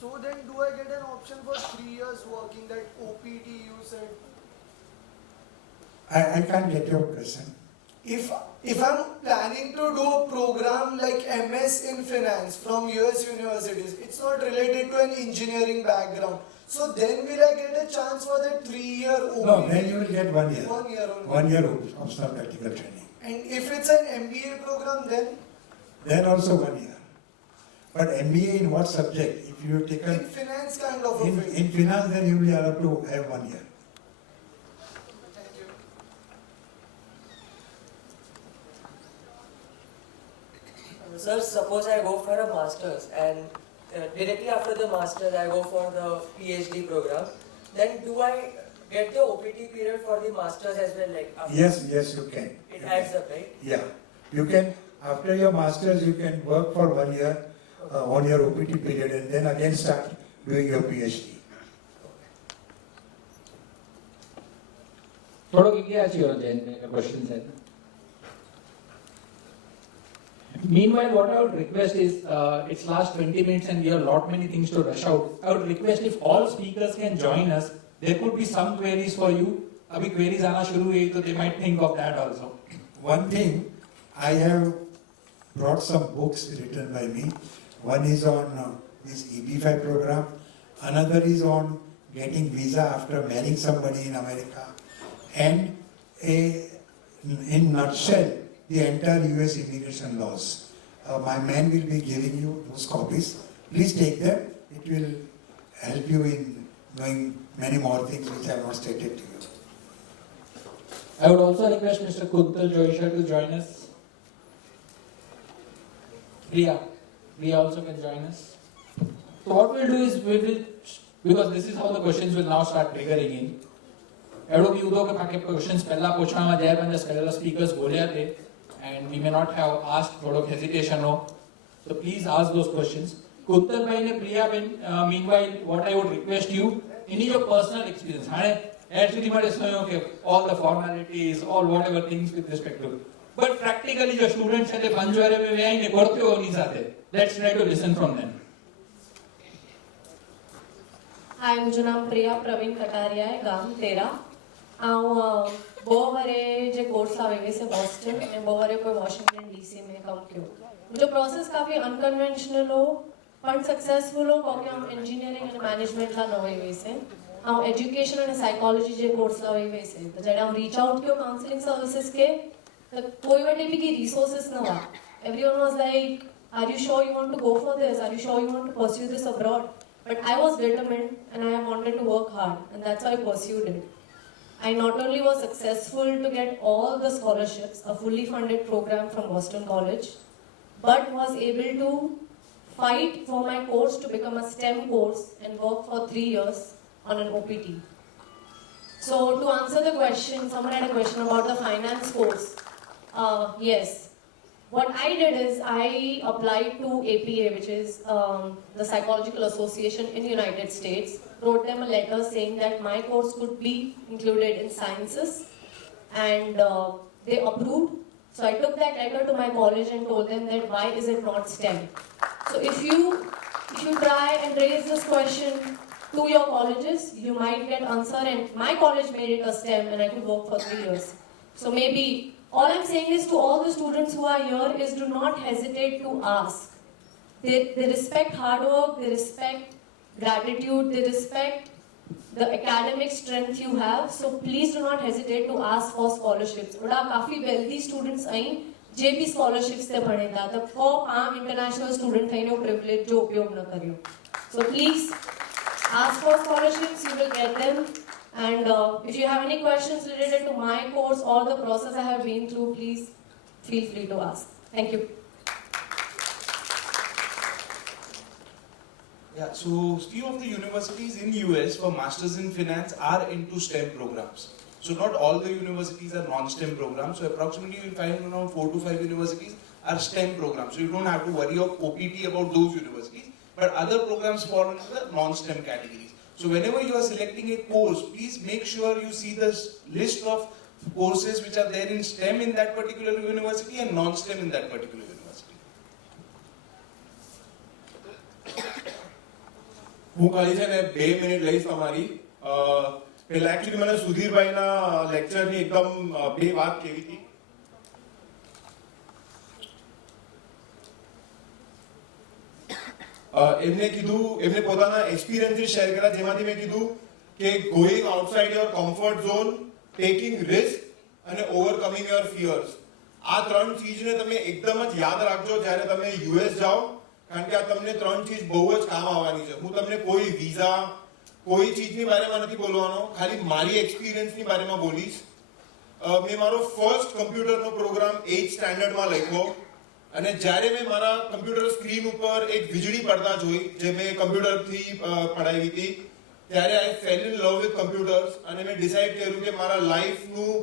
So then do I get an option for 3 years working, that OPT you said? I can't get your question. If I'm planning to do a program like MS in finance from US universities, it's not related to an engineering background. So then will I get a chance for that 3-year OPT? No, then you will get 1 year. 1 year only. 1 year optional practical training. And if it's an MBA program then? Then also 1 year. But MBA in what subject? If you have taken In finance kind of a field. in finance, then you will be allowed to have 1 year. Thank you. Sir, suppose I go for a master's and directly after the master's I go for the PhD program, then do I get the OPT period for the master's as well? Like after Yes, you can. It You adds can. up, right? Yeah. You can, after your master's, you can work for 1 year on your OPT period and then again start doing your PhD. થોડોક ઇતિહાસ છે question છે. Meanwhile, what I would request is, it's last 20 minutes and we have lot many things to rush out. I would request if all speakers can join us, there could be some queries for you. Abhi queries aana shuru hui, so they might think of that also. One thing, I have brought some books written by me. One is on this EB5 program. Another is on getting visa after marrying somebody in America. And in nutshell, the entire US immigration laws. My man will be giving you those copies. Please take them. It will help you in knowing many more things which I have not stated to you. I would also request Mr. Kuntal Joisha to join us. Priya also can join us. So what we'll do is, because this is how the questions will now start triggering in. એવડો બી ઉદો કે બાકી questions પહેલા પૂછવામાં જાય પણ પહેલા speakers બોલ્યા તે and we may not have asked થોડોક hesitation हो, so please ask those questions. Kuntal bhai ne Priya ben, meanwhile what I would request you, in your personal experience હાણે actually મારે સયો કે all the formalities, all whatever things with respect to, but practically જો student સાથે પંજવારે મે આવીને કરતો એની સાથે, let's try to listen from them. Hi, मुझे नाम प्रिया प्रवीण कटारिया है, गाम तेरा. बहुवरे जे कोर्स आवे से बॉस्टन અને बहुवरे કોઈ વોશિંગ્ટન ડીસી में काम कियो. मुझे प्रोसेस काफी अनकन्वेंशनल हो पण सक्सेसफुल हो क्योंकि हम इंजीनियरिंग અને मैनेजमेंट ला नवे वैसे हम एजुकेशन અને साइकोलॉजी जे कोर्स ला वैसे तो जडे हम रीच आउट कियो काउंसलिंग सर्विसेज के तो कोई वटे भी की रिसोर्सेस न हुआ. Everyone was like, are you sure you want to go for this, are you sure you want to pursue this abroad. But I was determined and I wanted to work hard, and that's why I pursued it. I not only was successful to get all the scholarships, a fully funded program from Boston College, but was able to fight for my course to become a STEM course and work for 3 years on an OPT. So to answer the question, someone had a question about the finance course. Yes. What I did is I applied to APA, which is the Psychological Association in the United States, wrote them a letter saying that my course could be included in sciences, and they approved. So I took that letter to my college and told them that why is it not STEM? So if you try and raise this question to your colleges, you might get answer, and my college made it a STEM and I could work for 3 years. So maybe all I'm saying is to all the students who are here is do not hesitate to ask. They respect hard work, they respect gratitude, they respect the academic strength you have. So please do not hesitate to ask for scholarships. Oda काफी wealthy students आई जे भी scholarships से पढ़े था, तो को आम international student थे ने privilege जो उपयोग न करियो. So please ask for scholarships, you will get them. And if you have any questions related to my course or the process I have been through, please feel free to ask. Thank you. Yeah, so few of the universities in US for Masters in Finance are into STEM programs. So not all the universities are non-STEM programs. So approximately you will find around 4 to 5 universities are STEM programs. So you don't have to worry of OPT about those universities. But other programs fall into the non-STEM categories. So whenever you are selecting a course, please make sure you see the list of courses which are there in STEM in that particular university and non-STEM in that particular university. હું ખાલી છે ને 2 minute લઈશ તમારી પહેલા actually મને સુધીરભાઈના લેક્ચરની એકદમ બે વાત કેવી હતી. એમને પોતાના એક્સપિરિયન્સીસ શેર કર્યા, જેમાંથી મેં કીધું કે going outside your comfort zone, taking risk અને ઓવરકમિંગ યોર ફિયર્સ. આ 3 ચીજને તમે એકદમ જ યાદ રાખજો જ્યારે તમે યુએસ જાઓ, કારણ કે આ તમને 3 ચીજ બહુ જ કામ આવવાની છે. હું તમને કોઈ વિઝા કોઈ ચીજની બારેમાં નથી બોલવાનો, ખાલી મારી એક્સપિરિયન્સની બારેમાં બોલીશ. મેં મારો ફર્સ્ટ કમ્પ્યુટરનો પ્રોગ્રામ 8th સ્ટાન્ડર્ડમાં લખ્યો અને જ્યારે મેં મારા કમ્પ્યુટર સ્ક્રીન ઉપર એક વીજળી પડતા જોઈ જે મેં કમ્પ્યુટરથી પઢાવી હતી, ત્યારે I fell in love with computers અને મેં ડિસાઇડ કર્યું કે મારા લાઈફનું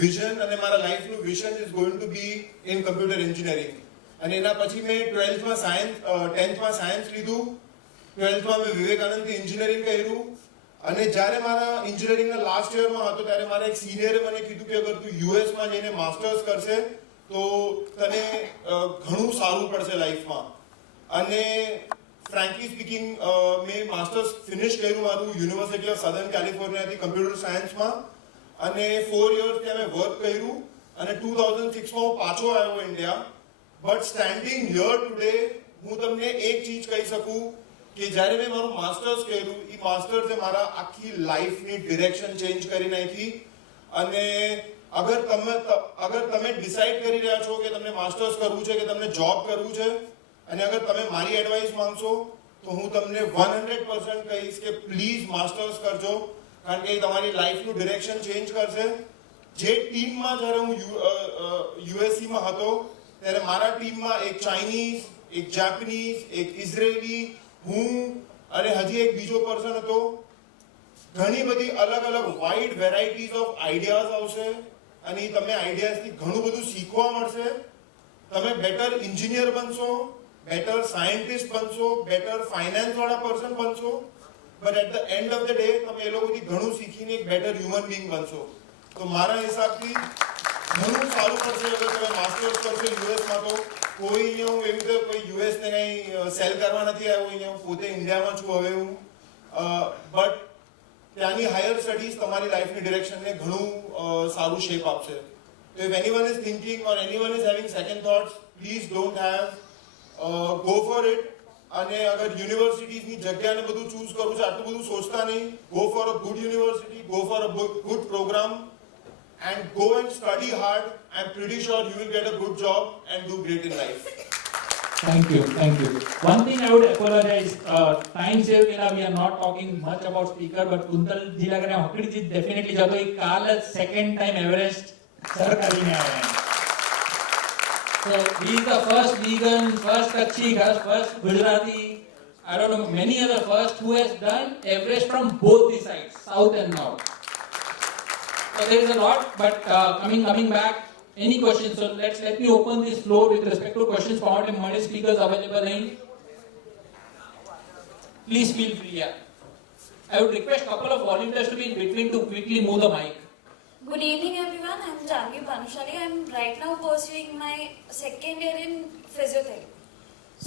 વિઝન અને મારા લાઈફનું vision is going to be in computer engineering. અને એના પછી મેં 10thમાં સાયન્સ લીધું, 12thમાં મેં વિવેકાનંદથી એન્જિનિયરિંગ કર્યું. અને જ્યારે મારા એન્જિનિયરિંગના લાસ્ટ યરમાં હતો ત્યારે મારા એક સિનિયરે મને કીધું કે અગર તું યુએસમાં જઈને માસ્ટર્સ કરશે તો તને ઘણું સારું પડશે લાઈફમાં. અને ફ્રેન્કલી સ્પીકિંગ મેં માસ્ટર્સ ફિનિશ કર્યું મારું યુનિવર્સિટી ઓફ સધર્ન કેલિફોર્નિયાથી કમ્પ્યુટર સાયન્સમાં અને 4 years ત્યાં મેં વર્ક કર્યું અને 2006માં હું પાછો આવ્યો India. But standing here today હું તમને એક ચીજ કહી શકું કે જ્યારે મેં મારું માસ્ટર્સ કર્યું, એ માસ્ટર્સે મારા આખી લાઈફની ડિરેક્શન ચેન્જ કરી નાખી. અને અગર તમે ડિસાઇડ કરી રહ્યા છો કે તમને માસ્ટર્સ કરવું છે કે તમને જોબ કરવું છે અને અગર તમે મારી એડવાઇસ માંગશો તો હું તમને 100% કહીશ કે પ્લીઝ માસ્ટર્સ કરજો, કારણ કે એ તમારી લાઈફનું ડિરેક્શન ચેન્જ કરશે. જે ટીમમાં જ્યારે હું યુએસસીમાં હતો ત્યારે મારા ટીમમાં એક ચાઇનીઝ, એક જાપાનીઝ, એક ઇઝરાયેલી, હું અને હજી એક બીજો પર્સન હતો. ઘણી બધી અલગ અલગ વાઇડ વેરાયટીઝ ઓફ આઈડિયાઝ આવશે અને તમને આઈડિયાઝથી ઘણું બધું શીખવા મળશે. તમે બેટર એન્જિનિયર બનશો, બેટર સાયન્ટિસ્ટ બનશો, બેટર ફાઇનાન્સ વાળા પર્સન બનશો. But at the end of the day તમે એ લોકોથી ઘણું શીખીને એક બેટર હ્યુમન બીંગ બનશો. તો મારા હિસાબથી ઘણું સારું પડશે અગર તમે માસ્ટર્સ કરશો યુએસમાં. તો કોઈ અહીંયા હું એવી રીતે કોઈ યુએસને કંઈ સેલ કરવા નથી આવ્યો, અહીંયા હું પોતે ઇન્ડિયામાં છું હવે હું. બટ ત્યાંની હાયર સ્ટડીઝ તમારી લાઈફની ડિરેક્શનને ઘણું સારું શેપ આપશે. તો if anyone is thinking or anyone is having second thoughts, please don't have, go for it. અને અગર યુનિવર્સિટીઝની જગ્યાને બધું ચૂઝ કરવું છે આટલું બધું સોચતા નહીં. Go for a good university, go for a good programme and go and study hard. I'm pretty sure you will get a good job and do great in life. Thank you. One thing I would apologize, time save के लिए we are not talking much about speaker, but Kuntal ji लग रहे हैं हकड़ी जी definitely जातो एक काल second time Everest sir करीने आए हैं. So he is the first vegan, first Kachhi, first Gujarati, I don't know many other first who has done Everest from both the sides, south and north. So there is a lot, but coming back, any questions? So let me open this floor with respect to questions for all the modern speakers available in. Please feel free. Yeah. I would request couple of volunteers to be in between to quickly move the mic. Good evening, everyone. I'm Janvi Panushali. I'm right now pursuing my second year in physiotherapy.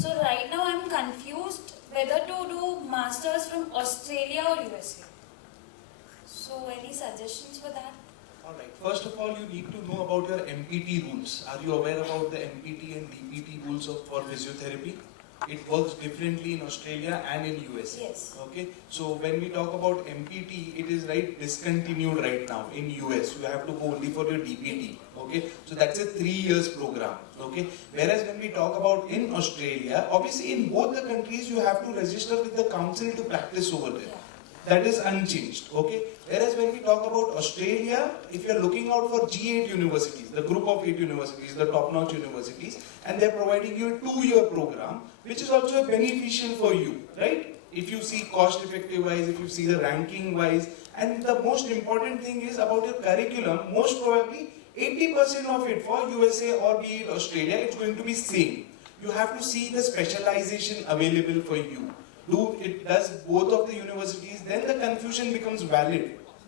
So right now I'm confused whether to do masters from Australia or USA. So any suggestions for that? Alright, first of all you need to know about your MPT rules. Are you aware about the MPT and DPT rules for physiotherapy? It works differently in Australia and in USA. Yes. Okay, so when we talk about MPT, it is discontinued right now in US. You have to go only for your DPT. Okay, so that's a 3 years program. Okay, whereas when we talk about in Australia, obviously in both the countries you have to register with the council to practice over there. That is unchanged. Okay, whereas when we talk about Australia, if you are looking out for G8 universities, the group of 8 universities, the top-notch universities, and they are providing you a 2-year program, which is also beneficial for you, right? If you see cost-effective wise, if you see the ranking wise, and the most important thing is about your curriculum. Most probably 80% of it for USA or be it Australia, it's going to be same. You have to see the specialization available for you. Does both of the universities, then the confusion becomes valid.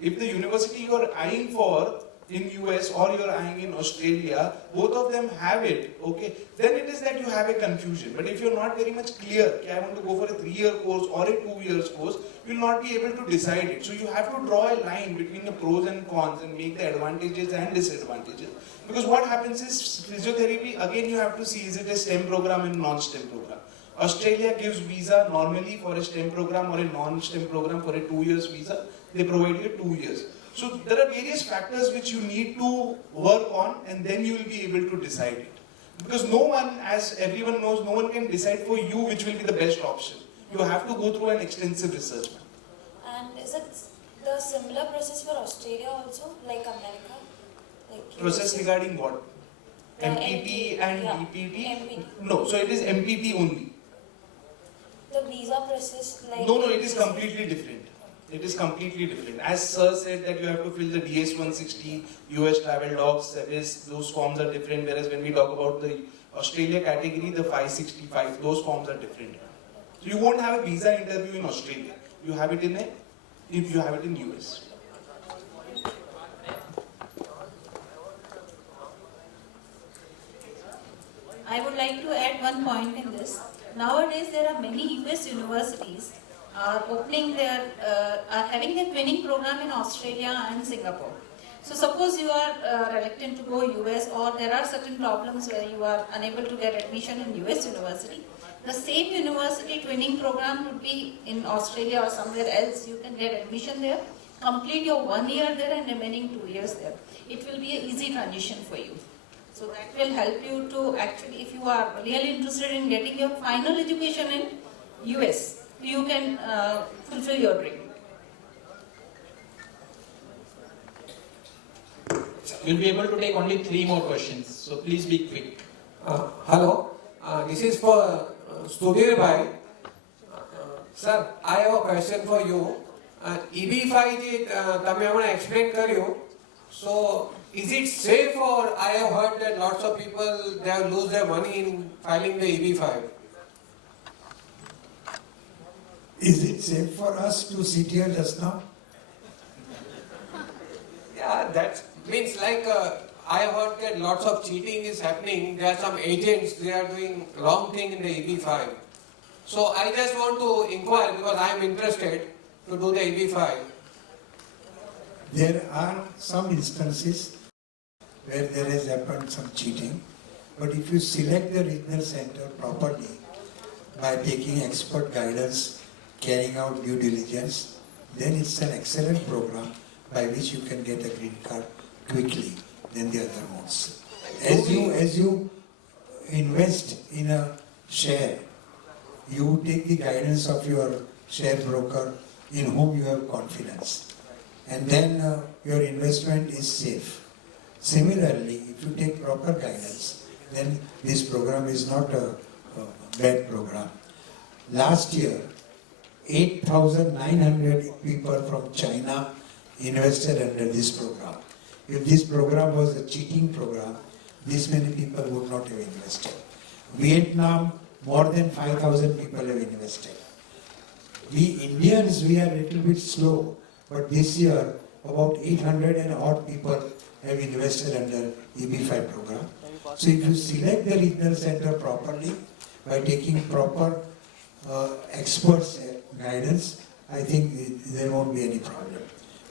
If the university you are eyeing for in US or you're eyeing in Australia, both of them have it, okay, then it is that you have a confusion. But if you're not very much clear, okay, I want to go for a 3-year course or a 2-year course, you'll not be able to decide it. So you have to draw a line between the pros and cons and make the advantages and disadvantages. Because what happens is physiotherapy, again you have to see, is it a STEM program and non-STEM program? Australia gives visa normally for a STEM program or a non-STEM program for a 2 years visa. They provide you 2 years. So there are various factors which you need to work on and then you will be able to decide it. Because no one, as everyone knows, no one can decide for you which will be the best option. You have to go through an extensive research. And is it the similar process for Australia also, like America? Like Process regarding what? MPP and yeah, DPT? MPT. No, so it is MPP only. The visa process, like No, it is completely different. It is completely different. As Sir said that you have to fill the DS-160, US travel docs, those forms are different. Whereas when we talk about the Australia category, the 565, those forms are different. So you won't have a visa interview in Australia. You have it in US. I would like to add one point in this. Nowadays, there are many US universities are having a training program in Australia and Singapore. So suppose you are reluctant to go US or there are certain problems where you are unable to get admission in US university. The same university training program would be in Australia or somewhere else. You can get admission there, complete your 1 year there and remaining 2 years there. It will be an easy transition for you. So that will help you to actually, if you are really interested in getting your final education in US, you can fulfill your dream. You'll be able to take only 3 more questions, so please be quick. Hello, this is for Sudhir Bhai. Sir, I have a question for you. EB5 જે તમે હમણાં explain કર્યું, so is it safe or I have heard that lots of people they have lose their money in filing the EB5? Is it safe for us to sit here just now? Yeah, that means like I have heard that lots of cheating is happening. There are some agents, they are doing wrong thing in the EB5. So I just want to inquire because I am interested to do the EB5. There are some instances where there has happened some cheating, but if you select the regional center properly by taking expert guidance, carrying out due diligence, then it's an excellent program by which you can get a green card quickly than the other modes. As you invest in a share, you take the guidance of your share broker in whom you have confidence, and then your investment is safe. Similarly, if you take proper guidance, then this program is not a bad program. Last year, 8,900 people from China invested under this program. If this program was a cheating program, this many people would not have invested. Vietnam, more than 5,000 people have invested. We Indians, we are a little bit slow, but this year about 800 and odd people have invested under EB5 program. So if you select the regional center properly by taking proper experts guidance, I think there won't be any problem.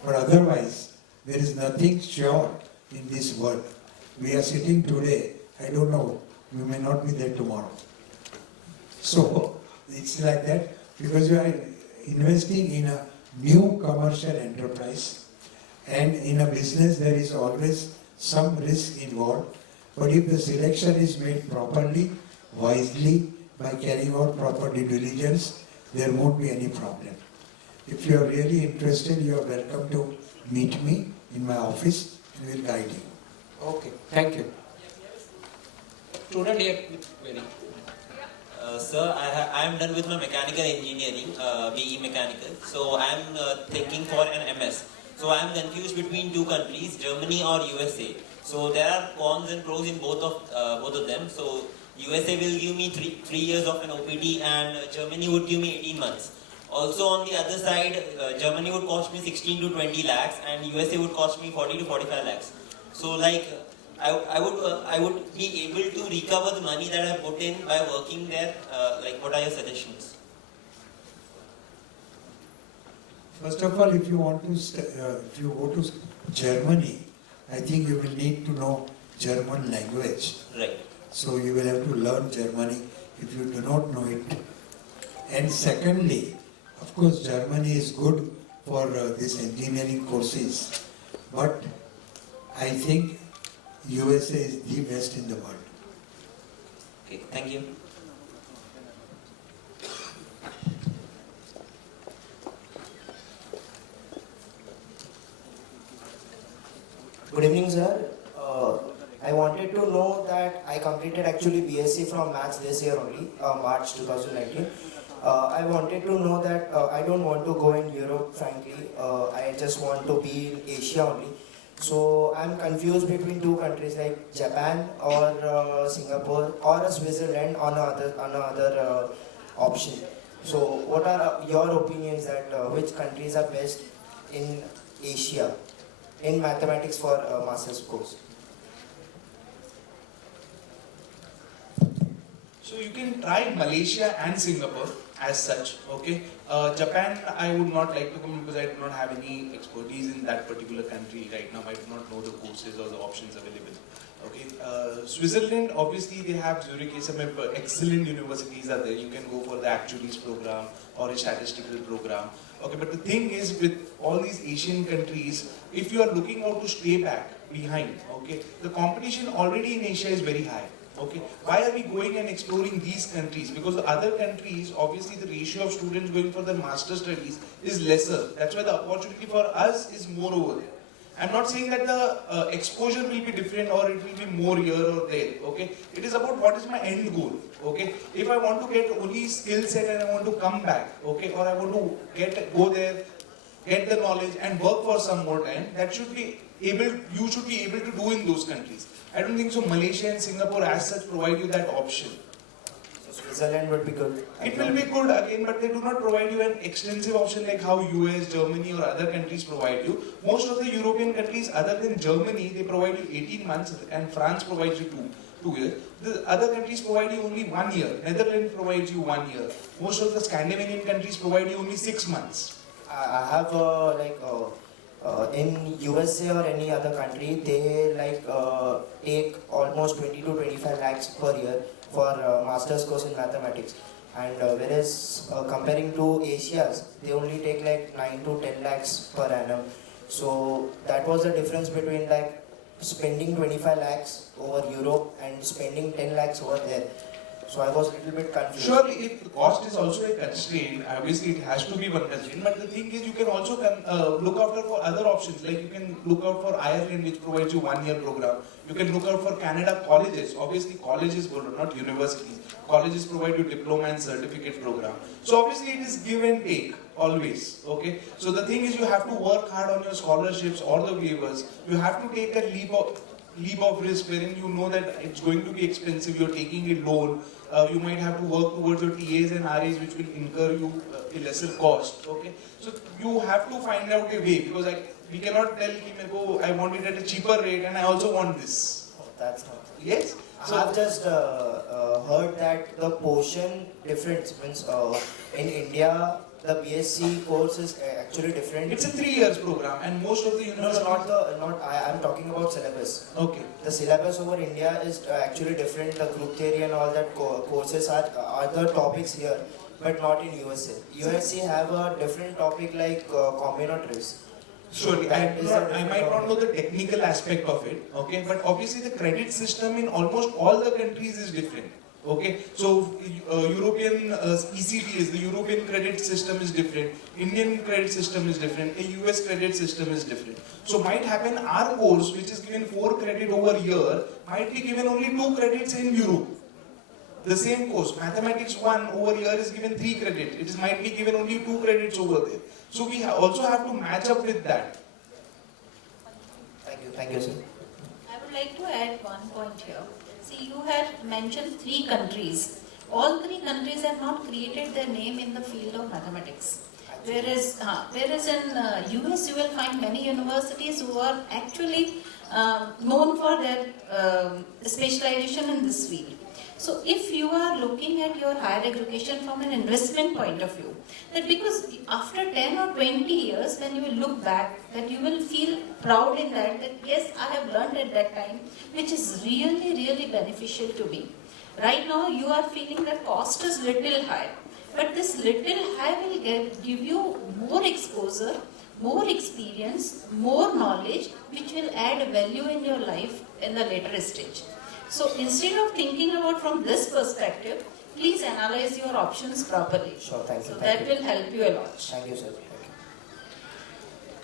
But otherwise, there is nothing sure in this world. We are sitting today, I don't know, we may not be there tomorrow. So it's like that because you are investing in a new commercial enterprise, and in a business there is always some risk involved. But if the selection is made properly, wisely, by carrying out proper due diligence, there won't be any problem. If you are really interested, you are welcome to meet me in my office and will guide you. Okay, thank you. Student here, very. Sir, I am done with my mechanical engineering, BE mechanical. So I am thinking for an MS. So I am confused between 2 countries, Germany or USA. So there are cons and pros in both of them. So USA will give me 3 years of an OPT and Germany would give me 18 months. Also on the other side, Germany would cost me 16 to 20 lakhs and USA would cost me 40 to 45 lakhs. So like I would be able to recover the money that I put in by working there. Like what are your suggestions? First of all, if you want to, if you go to Germany, I think you will need to know German language. Right. So you will have to learn Germany if you do not know it. And secondly, of course, Germany is good for these engineering courses, but I think USA is the best in the world. Okay, thank you. Good evening, sir. I wanted to know that I completed actually BSc from Maths this year only, March 2019. I wanted to know that I don't want to go in Europe, frankly. I just want to be in Asia only. So I'm confused between two countries like Japan or Singapore or Switzerland on another option. So what are your opinions that which countries are best in Asia in mathematics for a master's course? So you can try Malaysia and Singapore as such, okay? Japan, I would not like to come because I do not have any expertise in that particular country right now. I do not know the courses or the options available, okay? Switzerland, obviously they have Zurich, some excellent universities are there. You can go for the actuaries program or a statistical program, okay? But the thing is with all these Asian countries, if you are looking out to stay back behind, okay, the competition already in Asia is very high. Okay, why are we going and exploring these countries? Because the other countries, obviously the ratio of students going for their master studies is lesser. That's why the opportunity for us is more over there. I'm not saying that the exposure will be different or it will be more here or there. Okay, it is about what is my end goal. Okay, if I want to get only skill set and I want to come back, okay, or I want to go there, get the knowledge and work for some more time, that should be able. You should be able to do in those countries. I don't think so Malaysia and Singapore as such provide you that option. So Switzerland would be good. It will be good again, but they do not provide you an extensive option like how US, Germany or other countries provide you. Most of the European countries other than Germany, they provide you 18 months and France provides you 2 years. The other countries provide you only 1 year. Netherlands provides you 1 year. Most of the Scandinavian countries provide you only 6 months. I have in USA or any other country, they take almost 20 to 25 lakhs per year for master's course in mathematics. And whereas comparing to Asia's, they only take like 9 to 10 lakhs per annum. So that was the difference between like spending 25 lakhs over Europe and spending 10 lakhs over there. So I was a little bit confused. Surely, if the cost is also a constraint, obviously it has to be one constraint. But the thing is, you can also look after for other options. Like you can look out for Ireland, which provides you 1 year program. You can look out for Canada colleges. Obviously, colleges, not universities. Colleges provide you diploma and certificate program. So obviously, it is give and take always. Okay. So the thing is, you have to work hard on your scholarships or the waivers. You have to take a leap of risk wherein you know that it's going to be expensive, you're taking a loan, you might have to work towards your TAs and RAs which will incur you a lesser cost, okay? So you have to find out a way because we cannot tell him, I want it at a cheaper rate and I also want this. Oh, that's not. Yes? So I've just heard that the portion difference means in India the BSc course is actually different. It's a 3 years program and most of the universities... I'm talking about syllabus. Okay. The syllabus over India is actually different. The group theory and all that courses are other topics here, but not in USA. USA have a different topic like combinatorics. Surely, I might not know the technical aspect of it, okay, but obviously the credit system in almost all the countries is different. Okay, so European ECTS, the European credit system is different, Indian credit system is different, a US credit system is different. So might happen our course, which is given 4 credit over here, might be given only 2 credits in Europe. The same course, Mathematics 1 over here is given 3 credits, it might be given only 2 credits over there. So we also have to match up with that. Thank you, sir. I would like to add one point here. See, you had mentioned 3 countries. All 3 countries have not created their name in the field of mathematics. Whereas in US you will find many universities who are actually known for their specialization in this field. So if you are looking at your higher education from an investment point of view, that because after 10 or 20 years when you will look back, that you will feel proud in that yes, I have learned at that time, which is really beneficial to me. Right now you are feeling that cost is little high, but this little high will give you more exposure, more experience, more knowledge, which will add value in your life in the later stage. So instead of thinking about from this perspective, please analyze your options properly. Sure, thank you. So Thank that you. will help you a lot. Thank you, sir. Thank you.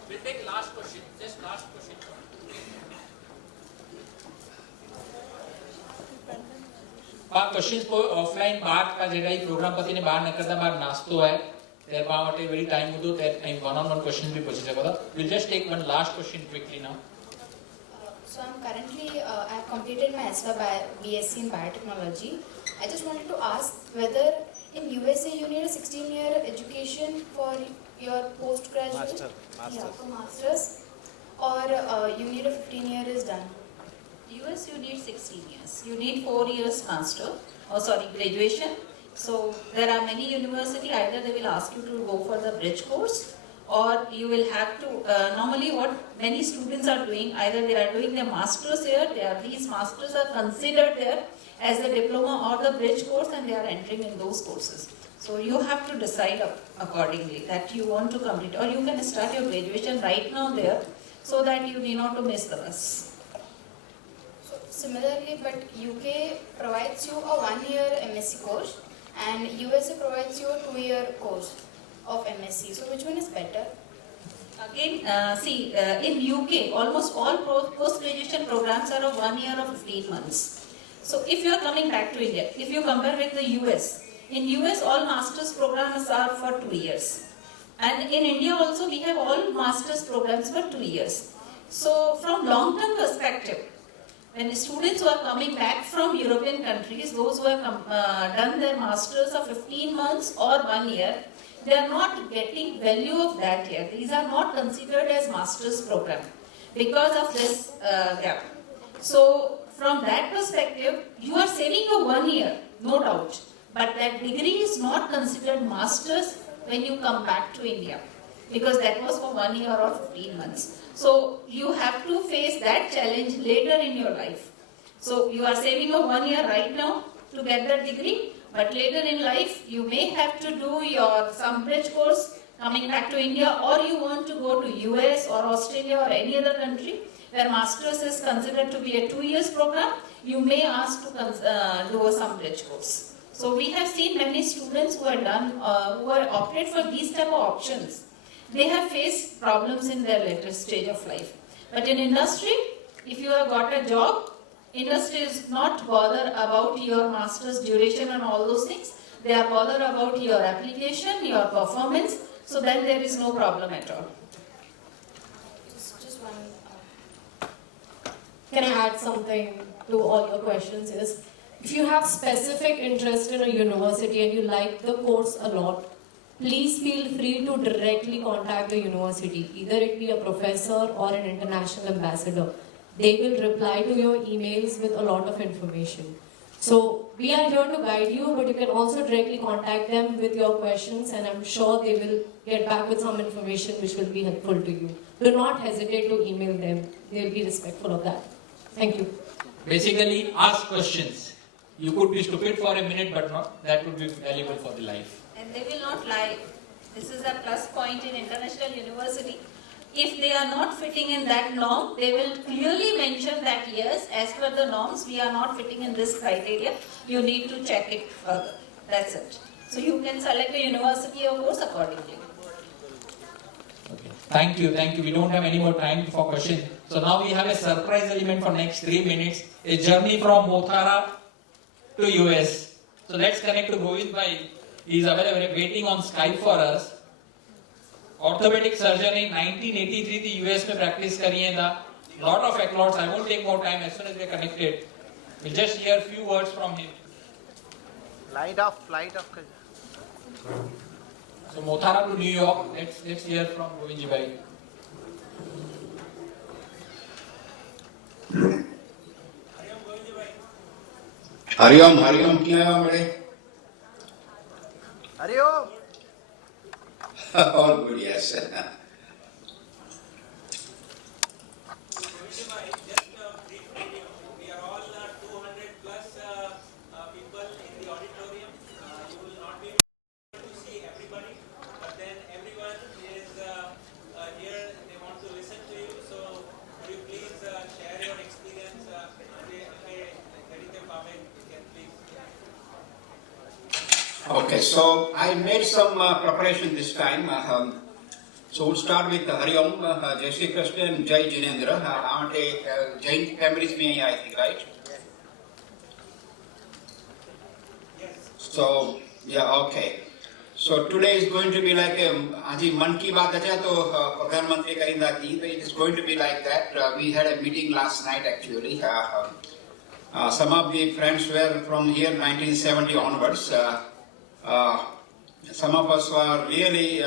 We'll take last question, just last question. Questions को offline बार का जेड़ा programme पति ने बार न करता बार नास्तो है there बा માટે very time હતો that time one on one question भी पूछ सकता we'll just take one last question quickly now. So I'm currently I have completed my BSc in biotechnology. I just wanted to ask whether in USA you need a 16-year education for your postgraduate, for masters, or you need a 15-year is done. US you need 16 years. You need 4 years graduation. So there are many universities, either they will ask you to go for the bridge course, or you will have to, normally what many students are doing, either they are doing their masters here, these masters are considered there as a diploma or the bridge course, and they are entering in those courses. So you have to decide accordingly that you want to complete, or you can start your graduation right now there, so that you need not to miss the bus. Similarly, but UK provides you a 1-year MSc course and USA provides you a 2-year course of MSc. So which one is better? Again, in UK, almost all post-graduation programs are of 1 year or 15 months. So if you are coming back to India, if you compare with the US, in US all masters programs are for 2 years. And in India also we have all masters programs for 2 years. So from long-term perspective, when students who are coming back from European countries, those who have done their masters of 15 months or 1 year, they are not getting value of that year. These are not considered as masters program because of this gap. So from that perspective, you are saving a 1 year, no doubt, but that degree is not considered masters when you come back to India, because that was for 1 year or 15 months. So you have to face that challenge later in your life. So you are saving a 1 year right now to get that degree, but later in life you may have to do your some bridge course coming back to India, or you want to go to US or Australia or any other country where masters is considered to be a 2 years program. You may ask to do some bridge course. So we have seen many students who are done who are opted for these type of options. They have faced problems in their later stage of life. But in industry, if you have got a job, industry is not bothered about your master's duration and all those things. They are bothered about your application, your performance. So then there is no problem at all. Just one. Can I add something to all your questions? Is if you have specific interest in a university and you like the course a lot, please feel free to directly contact the university, either it be a professor or an international ambassador. They will reply to your emails with a lot of information. So we are here to guide you, but you can also directly contact them with your questions, and I'm sure they will get back with some information which will be helpful to you. Do not hesitate to email them. They will be respectful of that. Thank you. Basically, ask questions. You could be stupid for a minute, but not, that would be valuable for the life. And they will not lie. This is a plus point in international university. If they are not fitting in that norm, they will clearly mention that yes, as per the norms, we are not fitting in this criteria. You need to check it further. That's it. So you can select a university or course accordingly. Okay. Thank you. We don't have any more time for questions. So now we have a surprise element for next 3 minutes. A journey from Mothara to US. So let's connect to Govind Bhai. He is available, waiting on Skype for us. Orthopedic surgeon in 1983 the US में practice करिए था. Lot of applause. I won't take more time. As soon as we are connected, we'll just hear a few words from him. Light off. So Mothara to New York. Let's hear from Govinji bhai. Hariom Hariom क्या है बड़े Hariom all good, yes. Okay, so I made some preparation this time. So we'll start with Hariom, Jai Shri Krishna and Jai Jinendra. I want to Jain families me, I think, right? So, yeah, okay. So today is going to be like Aji Man Ki Baat acha to Pradhan Mantri karinda thi. It is going to be like that. We had a meeting last night actually. Some of the friends were from here 1970 onwards. Some of us were really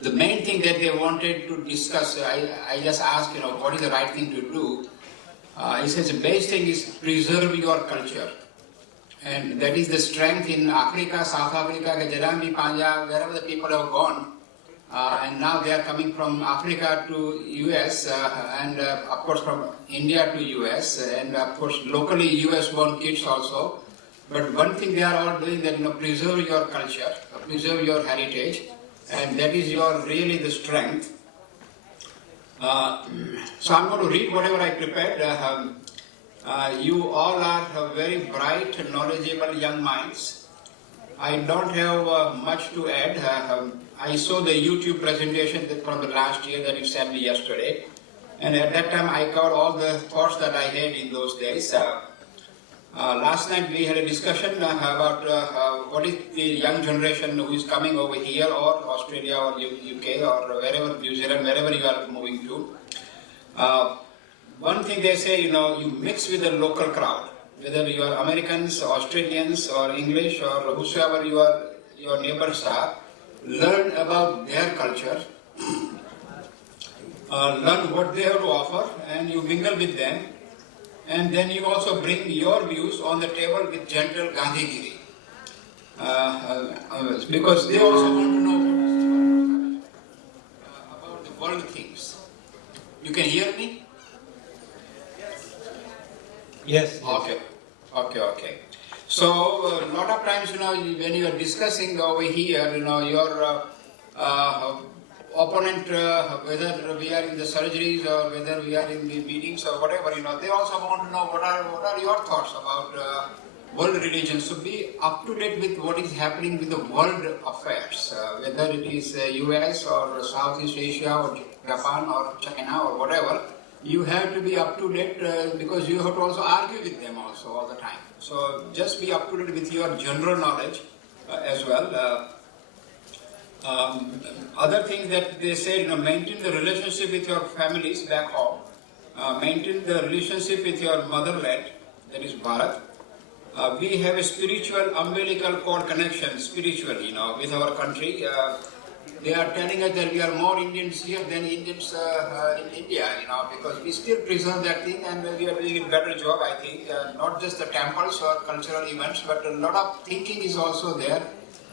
the main thing that they wanted to discuss. I just asked, what is the right thing to do? He says the best thing is preserve your culture, and that is the strength in Africa, South Africa, Gujarat, Punjab, wherever the people have gone, and now they are coming from Africa to US, and of course from India to US, and of course locally US born kids also. But one thing they are all doing that, preserve your culture, preserve your heritage, and that is your really the strength. So I'm going to read whatever I prepared. You all are very bright, knowledgeable young minds. I don't have much to add. I saw the YouTube presentation from the last year that you sent me yesterday, and at that time I covered all the thoughts that I had in those days. Last night we had a discussion about what is the young generation who is coming over here or Australia or UK or wherever, New Zealand, wherever you are moving to. One thing they say, you mix with the local crowd, whether you are Americans, Australians or English or whosoever your neighbors are, learn about their culture, learn what they have to offer, and you mingle with them. And then you also bring your views on the table with gentle Gandhigiri. Because they also want to know about the world things. You can hear me? Yes. Okay. So a lot of times, when you are discussing over here, your opponent, whether we are in the surgeries or whether we are in the meetings or whatever, they also want to know what are your thoughts about world religion. So be up to date with what is happening with the world affairs, whether it is US or Southeast Asia or Japan or China or whatever. You have to be up to date because you have to also argue with them also all the time. So just be up to date with your general knowledge as well. Other things that they say, maintain the relationship with your families back home, maintain the relationship with your motherland, that is Bharat. We have a spiritual umbilical cord connection, spiritually, with our country. They are telling us that we are more Indians here than Indians in India, because we still preserve that thing, and we are doing a better job, I think. Not just the temples or cultural events, but a lot of thinking is also there.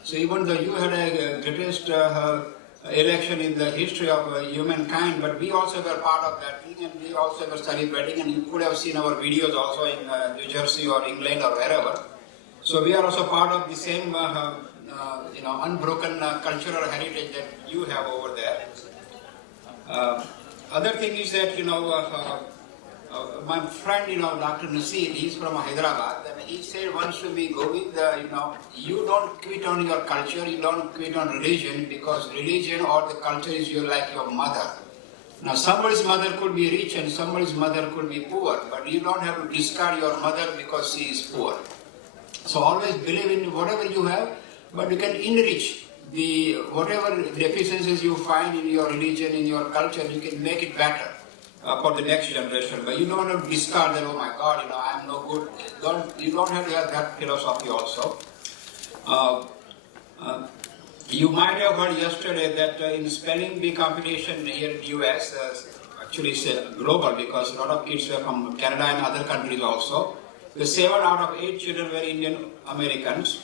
So even though you had a greatest election in the history of humankind, but we also were part of that thing, and we also were celebrating, and you could have seen our videos also in New Jersey or England or wherever. So we are also part of the same, unbroken cultural heritage that you have over there. Other thing is that, my friend, Dr. Nasir, he's from Hyderabad, and he said once to me, Govind, you don't quit on your culture, you don't quit on religion, because religion or the culture is like your mother. Now somebody's mother could be rich and somebody's mother could be poor, but you don't have to discard your mother because she is poor. So always believe in whatever you have, but you can enrich the whatever deficiencies you find in your religion, in your culture, you can make it better. For the next generation, but you don't have to discard that, oh my God, I'm no good. You don't have to have that philosophy also. You might have heard yesterday that in spelling bee competition here in the US, actually it's global because a lot of kids were from Canada and other countries also. The 7 out of 8 children were Indian Americans.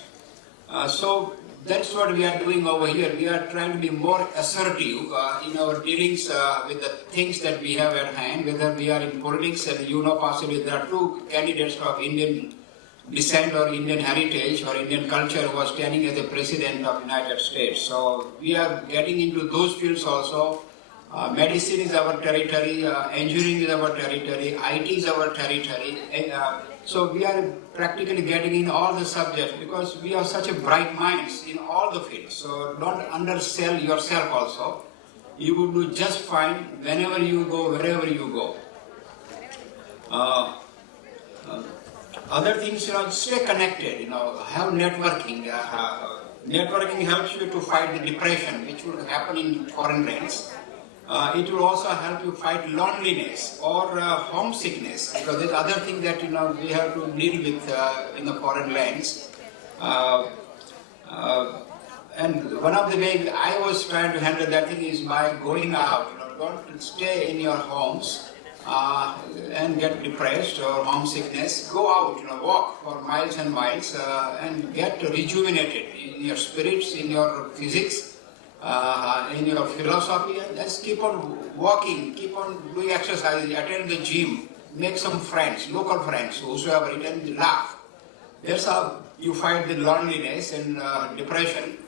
So that's what we are doing over here. We are trying to be more assertive in our dealings with the things that we have at hand, whether we are in politics, and possibly there are 2 candidates of Indian descent or Indian heritage or Indian culture who are standing as the President of the United States. So we are getting into those fields also. Medicine is our territory, engineering is our territory, IT is our territory. So we are practically getting in all the subjects because we have such a bright minds in all the fields. So don't undersell yourself also. You will do just fine whenever you go, wherever you go. Other things, stay connected, have networking. Networking helps you to fight the depression, which will happen in foreign lands. It will also help you fight loneliness or homesickness, because there's other thing that we have to deal with in the foreign lands. And one of the ways I was trying to handle that thing is by going out. Don't stay in your homes and get depressed or homesickness. Go out, walk for miles and miles and get rejuvenated in your spirits, in your physics, in your philosophy. Just keep on walking, keep on doing exercise, attend the gym, make some friends, local friends, whosoever, and laugh. That's how you fight the loneliness and depression.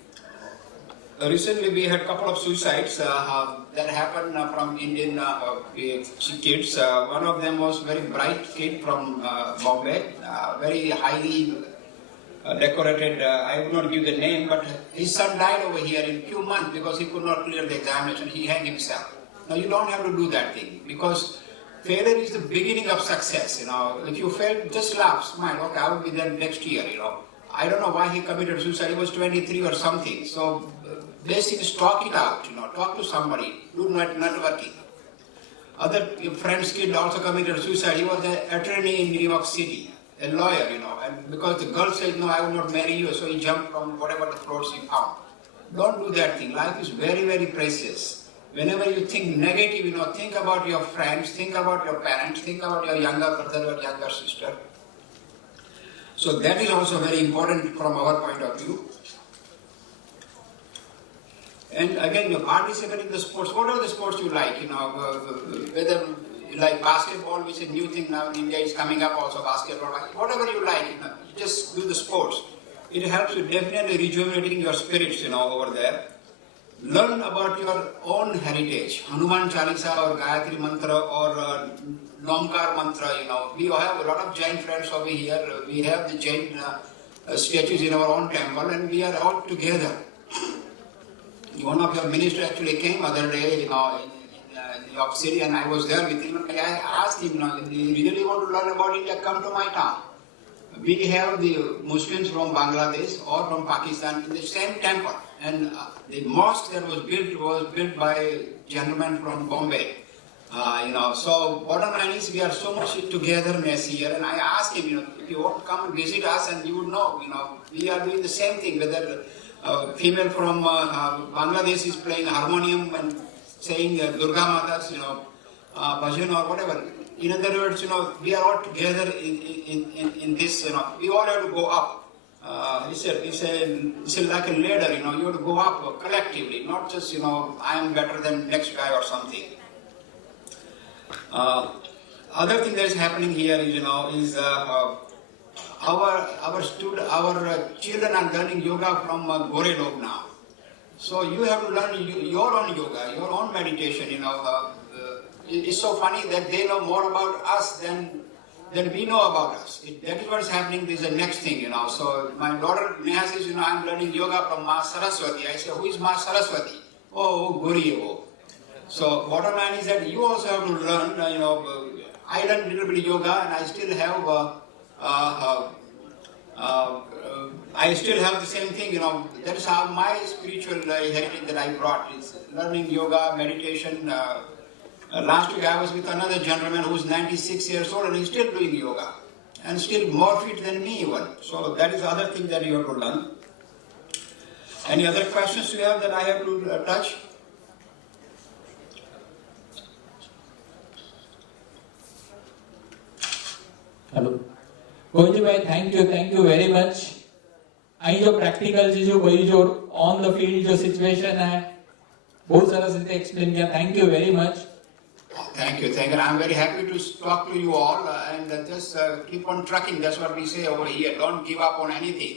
Recently we had a couple of suicides that happened from Indian kids. One of them was a very bright kid from Bombay, very highly decorated. I will not give the name, but his son died over here in a few months because he could not clear the examination. He hanged himself. Now you don't have to do that thing because failure is the beginning of success. If you fail, just laugh, smile. Okay, I will be there next year. I don't know why he committed suicide. He was 23 or something. So basic is talk it out. Talk to somebody. Do networking. Other friend's kid also committed suicide. He was an attorney in New York City, a lawyer. And because the girl said no, I will not marry you, so he jumped from whatever the throats he found. Don't do that thing. Life is very, very precious. Whenever you think negative, think about your friends, think about your parents, think about your younger brother or younger sister. So that is also very important from our point of view. And again, you participate in the sports, whatever the sports you like, whether you like basketball, which is a new thing now in India, is coming up also, basketball, whatever you like, you just do the sports. It helps you definitely rejuvenating your spirits, over there. Learn about your own heritage, Hanuman Chalisa or Gayatri Mantra or Nomkar Mantra, We have a lot of Jain friends over here. We have the Jain statues in our own temple and we are all together. One of your ministers actually came other day, in New York City, and I was there with him. I asked him, if you really want to learn about India, come to my town. We have the Muslims from Bangladesh or from Pakistan in the same temple. And the mosque that was built by a gentleman from Bombay. So bottom line is we are so much togetherness here. And I asked him, if you want to come and visit us, and you would know, we are doing the same thing. Whether female from Bangladesh is playing harmonium and saying Durga Mata's, bhajan or whatever. In other words, we are all together in this, we all have to go up. It's like a ladder, you have to go up collectively, not just, I am better than next guy or something. Other thing that is happening here is, our children are learning yoga from Gore Log now. So you have to learn your own yoga, your own meditation, It's so funny that they know more about us than we know about us. That is what is happening. This is the next thing, So my daughter Neha says, I'm learning yoga from Ma Saraswati. I say, who is Ma Saraswati? Oh, Guri. So bottom line is that you also have to learn, I learned a little bit of yoga and I still have the same thing, That is how my spiritual heritage that I brought is learning yoga, meditation. Last week I was with another gentleman who's 96 years old and he's still doing yoga and still more fit than me even. So that is the other thing that you have to learn. Any other questions you have that I have to touch? Hello Govind भाई, thank you very much. અહીં જો practical છે જો ભાઈ જો on the field જો situation है बहुत સરસ રીતે એક્સપ્લેન किया. Thank you very much. Thank you. I'm very happy to talk to you all and just keep on trucking. That's what we say over here. Don't give up on anything,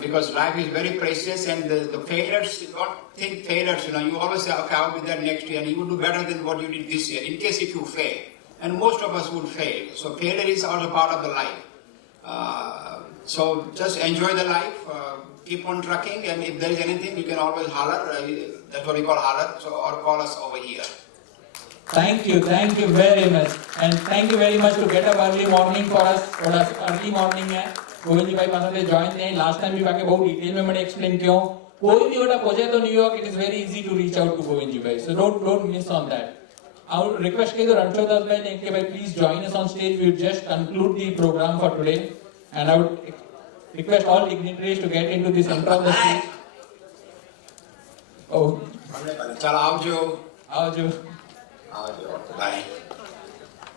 because life is very precious and the failures, don't think failures, you always say, okay, I'll be there next year and you will do better than what you did this year in case if you fail. And most of us would fail. So failure is also part of the life. So just enjoy the life, keep on trucking, and if there is anything, you can always holler. That's what we call holler, or call us over here. Thank you very much. And thank you very much to get up early morning for us. थोड़ा early morning है. गोविंद भाई पास join नहीं. Last time भी बाकी बहुत detail में मैंने explain किया हूँ. कोई भी बड़ा पहुँचे तो New York, it is very easy to reach out to Govind भाई. So don't miss on that. I would request कि तो रणछोड़ दास भाई ने कि भाई please join us on stage. We will just conclude the program for today. And I would request all dignitaries to get into the center of the stage. Oh. चलो आओ जो. Bye.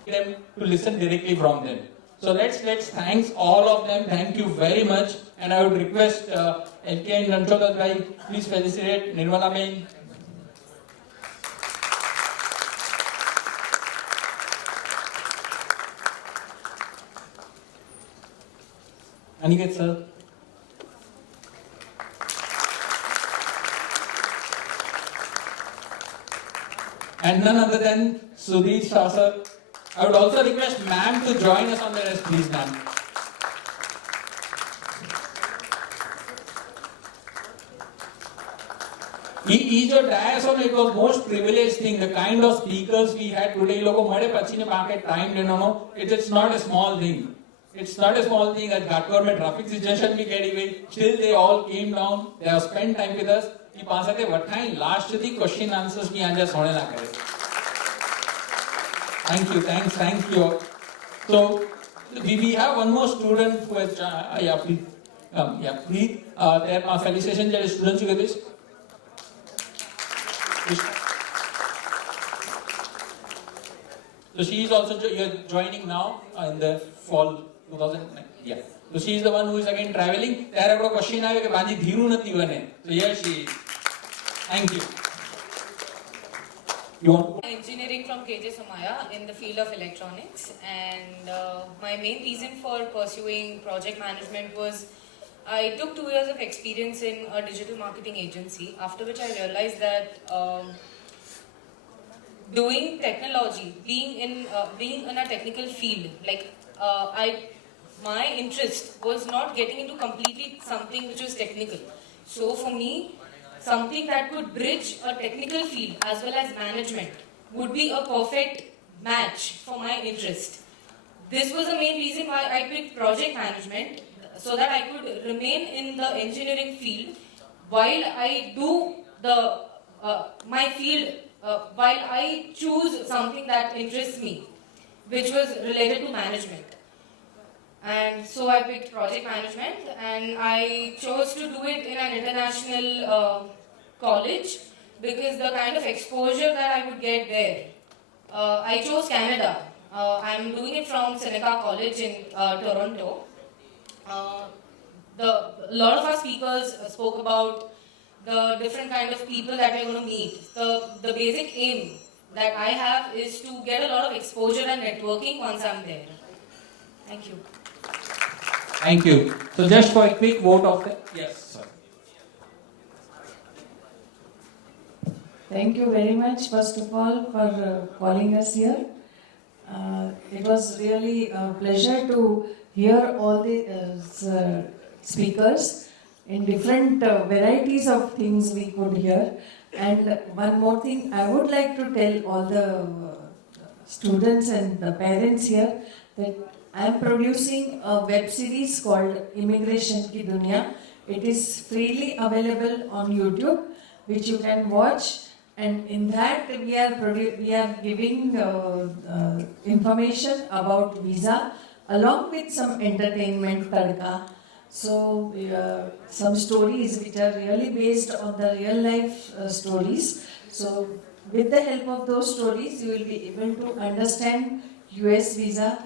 Them to listen directly from them. So let's thanks all of them. Thank you very much. And I would request LK and Ranchod bhai, please felicitate Nirmala Main. Aniket sir. And none other than Sudhir Shah sir. I would also request ma'am to join us on the rest, please ma'am. Each of diaspora, it was most privileged thing. The kind of speakers we had today, लोगों मरे पच्ची ने पाके time देना no. It's not a small thing. It's not a small thing. At Ghatwar में traffic situation भी करी हुई. Still they all came down. They have spent time with us. ये पांच साथे वठाएं last दी question answers भी आंजा सोने ना करे. Thank you. So we have one more student who has please. There are felicitation to students who get this. So she is also joining now in the fall 2009. Yeah. So she is the one who is again traveling. There are question आए कि बाजी धीरू नती बने. So yes, she. Thank you. You want? Engineering from KJ Somaya in the field of electronics, and my main reason for pursuing project management was I took 2 years of experience in a digital marketing agency, after which I realized that doing technology, being in a technical field, my interest was not getting into completely something which was technical. So for me, something that could bridge a technical field as well as management would be a perfect match for my interest. This was the main reason why I picked project management, so that I could remain in the engineering field while I do my field, while I choose something that interests me, which was related to management. And so I picked project management, and I chose to do it in an international college because the kind of exposure that I would get there. I chose Canada. I'm doing it from Seneca College in Toronto. A lot of our speakers spoke about the different kind of people that we're going to meet. The basic aim that I have is to get a lot of exposure and networking once I'm there. Thank you. Thank you. So just for a quick vote of the... Yes, sir. Thank you very much, first of all, for calling us here. It was really a pleasure to hear all the speakers in different varieties of things we could hear. And one more thing, I would like to tell all the students and the parents here that I am producing a web series called Immigration Ki Duniya. It is freely available on YouTube, which you can watch. And in that we are giving information about visa along with some entertainment, tadka, So some stories which are really based on the real life stories. So with the help of those stories, you will be able to understand US visa,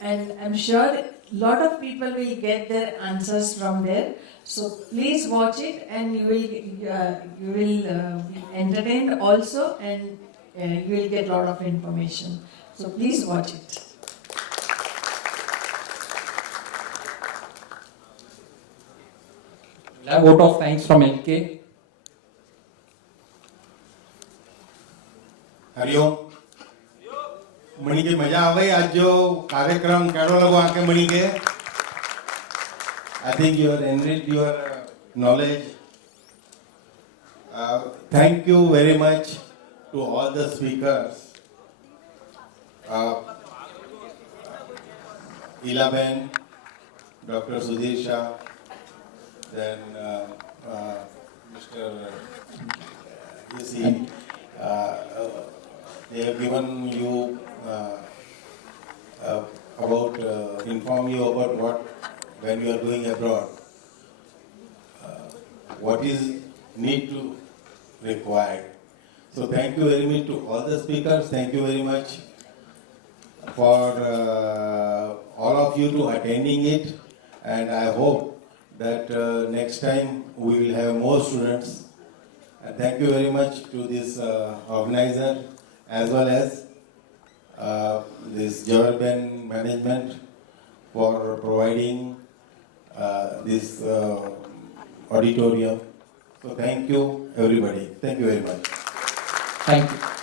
and I'm sure a lot of people will get their answers from there. So please watch it, and you will be entertained also, and you will get a lot of information. So please watch it. A vote of thanks from LK. Hariom मणि के मजा आवे आज जो कार्यक्रम केड़ो लगो आके मणि के I think you are enriched your knowledge. Thank you very much to all the speakers. Ilaben, Dr. Sudhir Shah, then Mr. You see, they have given you about inform you about what when you are going abroad, what is need to required. So thank you very much to all the speakers. Thank you very much for all of you to attending it, and I hope that next time we will have more students. Thank you very much to this organizer as well as this Javalben management for providing this auditorium. So thank you everybody. Thank you very much. Thank you.